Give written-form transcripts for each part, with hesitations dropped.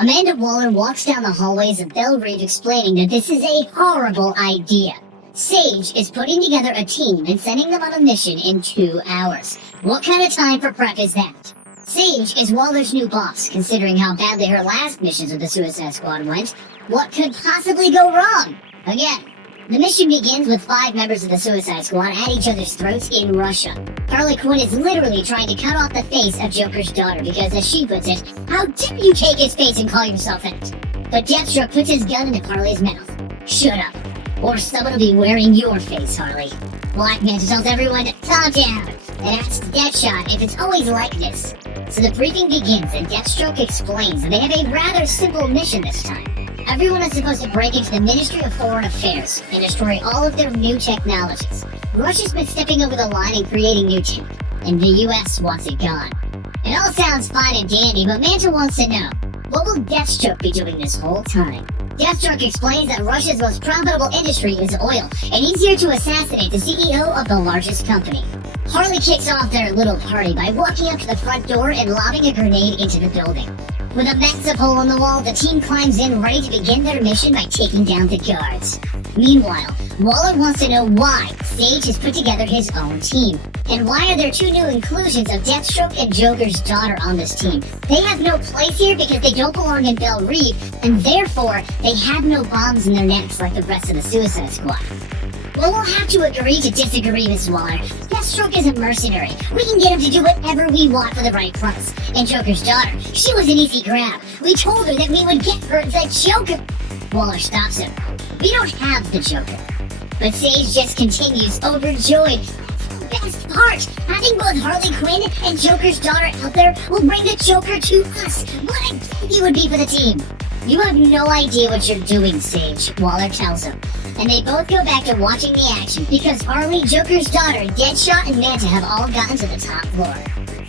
Amanda Waller walks down the hallways of Belle Reve explaining that this is a horrible idea. Sage is putting together a team and sending them on a mission in 2 hours. What kind of time for prep is that? Sage is Waller's new boss, considering how badly her last missions with the Suicide Squad went. What could possibly go wrong? Again, the mission begins with 5 members of the Suicide Squad at each other's throats in Russia. Harley Quinn is literally trying to cut off the face of Joker's daughter because, as she puts it, how dare you take his face and call yourself that? But Deathstroke puts his gun into Harley's mouth. Shut up, or someone will be wearing your face, Harley. Black Manta tells everyone to calm down and asks Deathshot if it's always like this. So the briefing begins and Deathstroke explains that they have a rather simple mission this time. Everyone is supposed to break into the Ministry of Foreign Affairs and destroy all of their new technologies. Russia's been stepping over the line and creating new tech, and the US wants it gone. It all sounds fine and dandy, but Manta wants to know, what will Deathstroke be doing this whole time? Deathstroke explains that Russia's most profitable industry is oil, and he's here to assassinate the CEO of the largest company. Harley kicks off their little party by walking up to the front door and lobbing a grenade into the building. With a massive hole in the wall, the team climbs in ready to begin their mission by taking down the guards. Meanwhile, Waller wants to know why Sage has put together his own team. And why are there 2 new inclusions of Deathstroke and Joker's daughter on this team? They have no place here because they don't belong in Belle Reve, and therefore, they have no bombs in their necks like the rest of the Suicide Squad. Well, we'll have to agree to disagree, Miss Waller. Deathstroke is a mercenary. We can get him to do whatever we want for the right price. And Joker's daughter, she was an easy grab. We told her that we would get her the Joker. Waller stops him. We don't have the Joker. But Sage just continues, overjoyed. That's the best part. Having both Harley Quinn and Joker's daughter out there will bring the Joker to us. What a gift he would be for the team. You have no idea what you're doing, Sage, Waller tells him. And they both go back to watching the action because Harley, Joker's daughter, Deadshot, and Manta have all gotten to the top floor.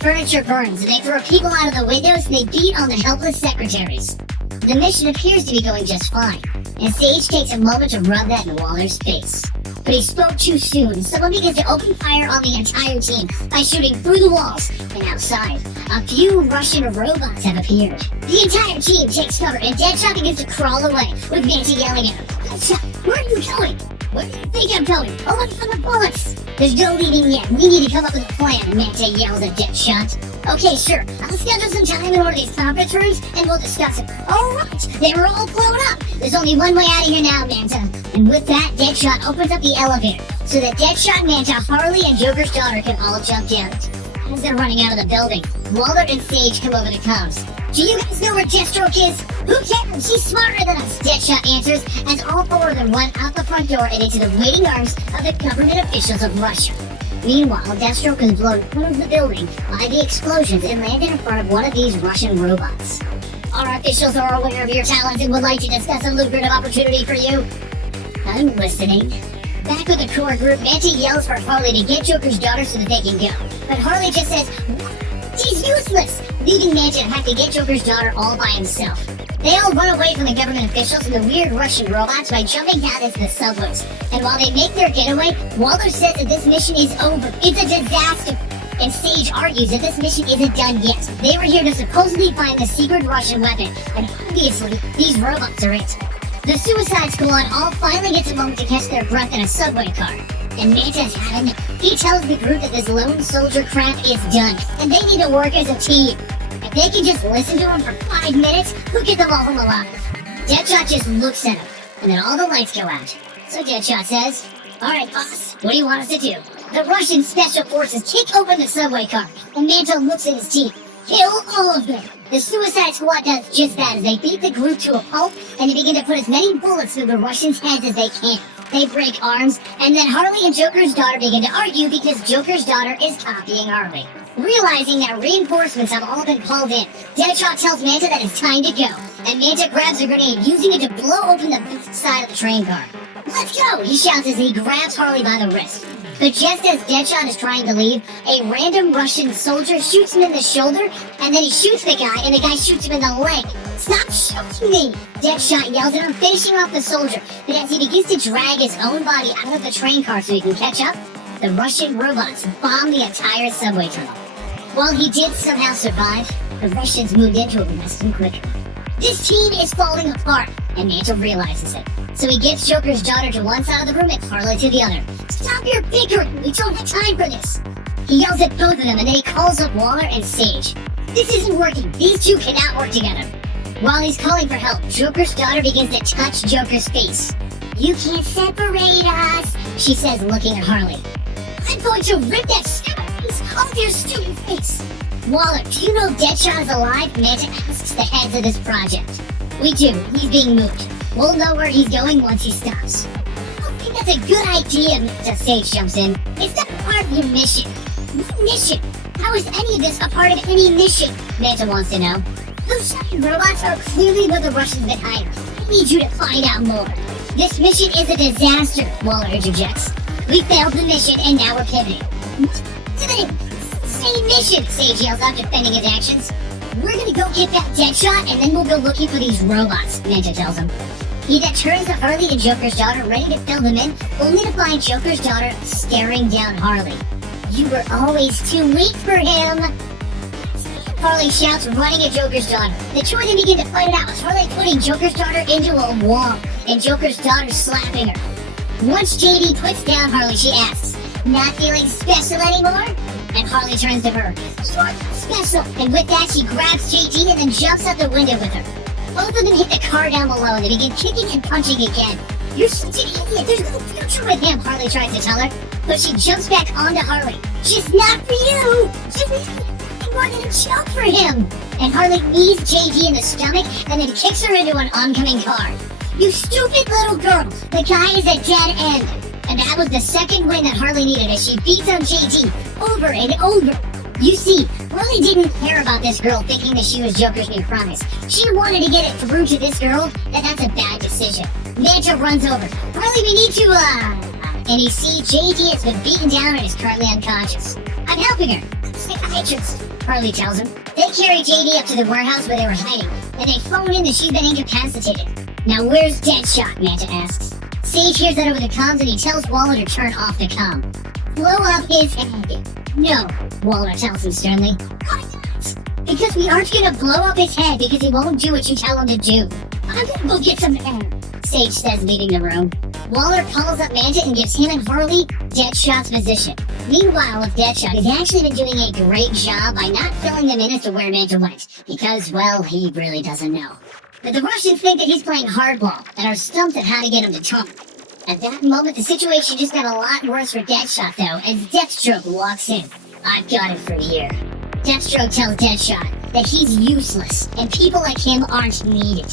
Furniture burns, and they throw people out of the windows and they beat on the helpless secretaries. The mission appears to be going just fine, and Sage takes a moment to rub that in Waller's face. But he spoke too soon, and someone begins to open fire on the entire team by shooting through the walls and outside. A few Russian robots have appeared. The entire team takes cover, and Deadshot begins to crawl away, with Manta yelling at him. Deadshot, where are you going? Where do you think I'm going? Away from the bullets! There's no leading yet. We need to come up with a plan, Manta yells at Deadshot. Okay, sure. I'll schedule some time in one of these conference rooms, and we'll discuss it. Alright, they were all blown up. There's only one way out of here now, Manta. And with that, Deadshot opens up the elevator, so that Deadshot, Manta, Harley, and Joker's daughter can all jump down it. As they're running out of the building, Waller and Sage come over the comms. Do you guys know where Deathstroke is? Who cares? She's smarter than us, Deadshot answers, as all 4 of them run out the front door and into the waiting arms of the government officials of Russia. Meanwhile, Deathstroke is blown out of the building by the explosions and landed in front of one of these Russian robots. Our officials are aware of your talents and would like to discuss a lucrative opportunity for you. I'm listening. Back with the core group, Manta yells for Harley to get Joker's daughter so that they can go. But Harley just says, "What? She's useless!" leaving Manta to have to get Joker's daughter all by himself. They all run away from the government officials and the weird Russian robots by jumping down into the subways. And while they make their getaway, Waller says that this mission is over. It's a disaster. And Sage argues that this mission isn't done yet. They were here to supposedly find the secret Russian weapon, and obviously, these robots are it. The Suicide Squad all finally gets a moment to catch their breath in a subway car. And Manta's had enough. He tells the group that this lone soldier crap is done, and they need to work as a team. If they can just listen to him for 5 minutes, we'll get them all home alive. Deadshot just looks at him, and then all the lights go out. So Deadshot says, "Alright, boss, what do you want us to do?" The Russian special forces kick open the subway car, and Manta looks at his team. Kill all of them! The Suicide Squad does just that as they beat the group to a pulp, and they begin to put as many bullets through the Russians' heads as they can. They break arms, and then Harley and Joker's daughter begin to argue because Joker's daughter is copying Harley. Realizing that reinforcements have all been called in, Deadshot tells Manta that it's time to go, and Manta grabs a grenade, using it to blow open the back side of the train car. "Let's go!" he shouts as he grabs Harley by the wrist. But just as Deadshot is trying to leave, a random Russian soldier shoots him in the shoulder, and then he shoots the guy, and the guy shoots him in the leg. "Stop shooting me!" Deadshot yells at him, finishing off the soldier. But as he begins to drag his own body out of the train car so he can catch up, the Russian robots bomb the entire subway tunnel. While he did somehow survive, the Russians moved in to arrest him quickly. This team is falling apart, and Manta realizes it. So he gets Joker's daughter to one side of the room and Harley to the other. Stop your bickering! We don't have time for this! He yells at both of them, and then he calls up Waller and Sage. This isn't working. These two cannot work together. While he's calling for help, Joker's daughter begins to touch Joker's face. You can't separate us, she says, looking at Harley. I'm going to rip that stupid face off your stupid face. Waller, do you know Deadshot is alive? Manta asks the heads of this project. We do. He's being moved. We'll know where he's going once he stops. I don't think that's a good idea, Manta. Sage jumps in. It's not part of your mission. What mission? How is any of this a part of any mission? Manta wants to know. Those giant robots are clearly what the Russians been hiding. I need you to find out more. This mission is a disaster, Waller interjects. We failed the mission and now we're pivoting. Pivoting? Same mission, Sage yells out, defending his actions. We're gonna go get that Deadshot and then we'll go looking for these robots, Manta tells him. He then turns to Harley and Joker's daughter, ready to fill them in, only to find Joker's daughter staring down Harley. You were always too weak for him. Harley shouts, running at Joker's daughter. The two of them begin to fight it out, with Harley putting Joker's daughter into a wall, and Joker's daughter slapping her. Once JD puts down Harley, she asks, not feeling special anymore? And Harley turns to her, you're special! And with that, she grabs JD and then jumps out the window with her. Both of them hit the car down below, and they begin kicking and punching again. You're such an idiot, there's no future with him, Harley tries to tell her. But she jumps back onto Harley. She's not for you! She's nothing more than a joke for him! And Harley knees JD in the stomach and then kicks her into an oncoming car. You stupid little girl! The guy is a dead end! And that was the second win that Harley needed as she beats on JD over and over. You see, Harley didn't care about this girl thinking that she was Joker's new promise. She wanted to get it through to this girl that that's a bad decision. Manta runs over. Harley, we need to, and he sees JD has been beaten down and is currently unconscious. I'm helping her. I'm a psychiatrist, Harley tells him. They carry JD up to the warehouse where they were hiding, and they phone in that she's been incapacitated. Now where's Deadshot, Manta asks. Sage hears that over the comms and he tells Waller to turn off the comm. Blow up his head. No, Waller tells him sternly. Why not? Because we aren't gonna blow up his head because he won't do what you tell him to do. I'm gonna go get some air, Sage says, leaving the room. Waller calls up Manta and gives him and Harley Deadshot's position. Meanwhile, with Deadshot, he's actually been doing a great job by not filling them in as to where Manta went. Because, well, he really doesn't know. But the Russians think that he's playing hardball and are stumped at how to get him to talk. At that moment, the situation just got a lot worse for Deadshot, though, as Deathstroke walks in. I've got it for here. Deathstroke tells Deadshot that he's useless, and people like him aren't needed.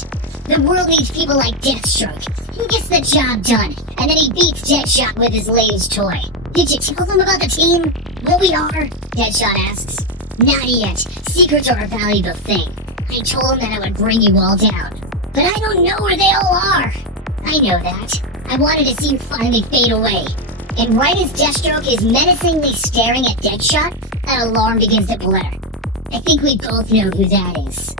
The world needs people like Deathstroke. He gets the job done, and then he beats Deadshot with his latest toy. Did you tell them about the team? What we are? Deadshot asks. Not yet. Secrets are a valuable thing. I told him that I would bring you all down. But I don't know where they all are. I know that. I wanted to see you finally fade away. And right as Deathstroke is menacingly staring at Deadshot, an alarm begins to blare. I think we both know who that is.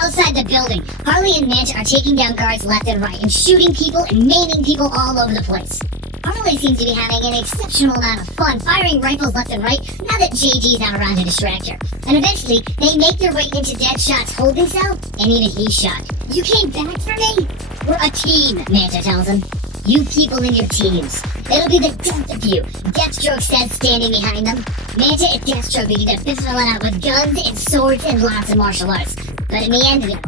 Outside the building, Harley and Manta are taking down guards left and right and shooting people and maiming people all over the place. Harley seems to be having an exceptional amount of fun firing rifles left and right now that JD's not around to distract her. And eventually, they make their way into Deadshot's holding cell, and even he's shot. You came back for me? We're a team, Manta tells him. You people in your teams. It'll be the death of you, Deathstroke says, standing behind them. Manta and Deathstroke begin to fizzle out with guns and swords and lots of martial arts. But in the end, though,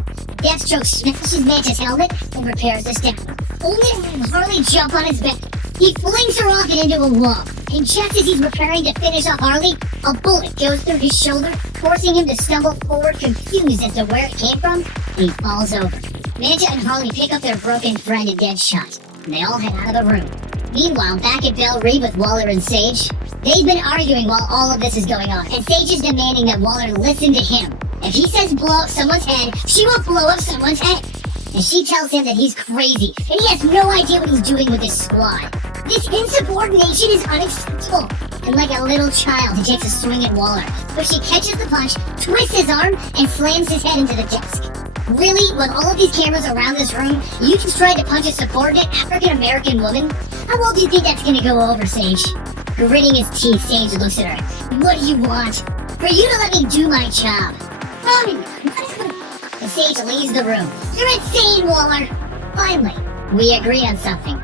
Deathstroke smashes Manta's helmet and prepares to stab him. Only to have Harley jump on his back. He flings her off and into a wall. And just as he's preparing to finish off Harley, a bullet goes through his shoulder, forcing him to stumble forward, confused as to where it came from, and he falls over. Manta and Harley pick up their broken friend and Deadshot, and they all head out of the room. Meanwhile, back at Belle Reve with Waller and Sage, they've been arguing while all of this is going on, and Sage is demanding that Waller listen to him. If he says blow up someone's head, she will blow up someone's head. And she tells him that he's crazy, and he has no idea what he's doing with his squad. This insubordination is unacceptable. And like a little child, he takes a swing at Waller, but she catches the punch, twists his arm, and slams his head into the desk. Really? With all of these cameras around this room, you just tried to punch a subordinate African-American woman? How well do you think that's gonna go over, Sage? Gritting his teeth, Sage looks at her. What do you want? For you to let me do my job. Fine, whatever. The sage leaves the room. You're insane, Waller! Finally, we agree on something.